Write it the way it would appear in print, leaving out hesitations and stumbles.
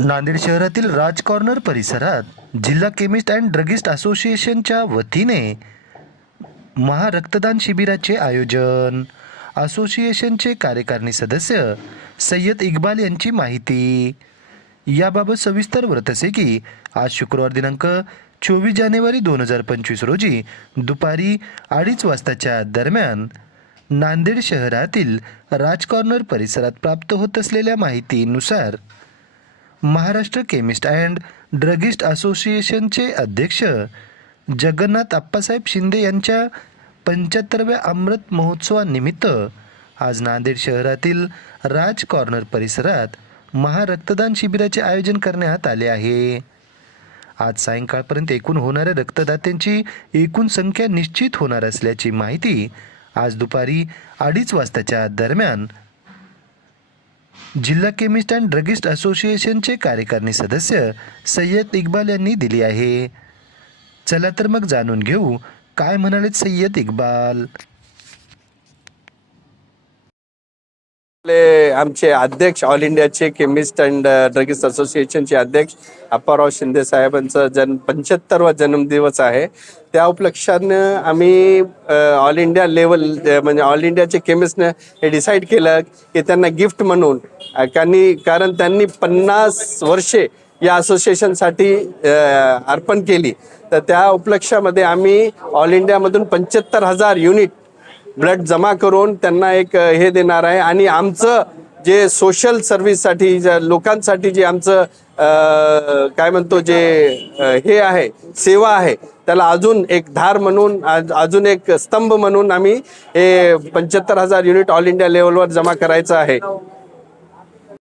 नांदेड शहरातील राज कॉर्नर परिसरात जिल्हा केमिस्ट अँड ड्रगिस्ट असोसिएशनच्या वतीने महारक्तदान शिबिराचे आयोजन। असोसिएशनचे कार्यकारिणी सदस्य सय्यद इक्बाल यांची माहिती। याबाबत सविस्तर वृत्त असे की आज शुक्रवार दिनांक 24 जानेवारी 2025 रोजी दुपारी 2:30 वाजताच्या दरम्यान नांदेड शहरातील राज कॉर्नर परिसरात प्राप्त होत असलेल्या माहितीनुसार महाराष्ट्र केमिस्ट अँड ड्रगिस्ट असोसिएशनचे अध्यक्ष जगन्नाथ आप्पासाहेब शिंदे यांच्या 75व्या अमृत महोत्सवानिमित्त आज नांदेड शहरातील राज कॉर्नर परिसरात महारक्तदान शिबिराचे आयोजन करण्यात आले आहे। आज सायंकाळपर्यंत एकूण होणाऱ्या रक्तदात्यांची एकूण संख्या निश्चित होणार असल्याची माहिती आज दुपारी 2:30 वाजताच्या दरम्यान जिल्हा केमिस्ट अँड ड्रगिस्ट असोसिएशनचे कार्यकारिणी सदस्य सय्यद इक्बाल यांनी दिली आहे। चला तर मग जाणून घेऊ काय म्हणालेत सय्यद इक्बाल। आमचे अध्यक्ष ऑल इंडियाचे केमिस्ट अँड ड्रगिस्ट असोसिएशनचे अध्यक्ष अप्पाराव शिंदे साहेबांचा 75वा जन्मदिवस आहे। त्या उपलक्षानं आम्ही ऑल इंडिया लेवल म्हणजे ऑल इंडियाचे केमिस्टने हे डिसाईड केलं की त्यांना गिफ्ट म्हणून कारण त्यांनी 50 वर्षे या असोसिएशनसाठी अर्पण केली। तर त्या उपलक्षामध्ये आम्ही ऑल इंडियामधून 75,000 युनिट ब्लड जमा करून त्यांना एक हे देणार आहे। आणि आमचं जे सोशल सर्व्हिससाठी लोकांसाठी जे आमचं काय म्हणतो जे हे आहे सेवा आहे त्याला अजून एक धार म्हणून अजून एक स्तंभ म्हणून आम्ही हे 75,000 युनिट ऑल इंडिया लेवलवर जमा करायचं आहे।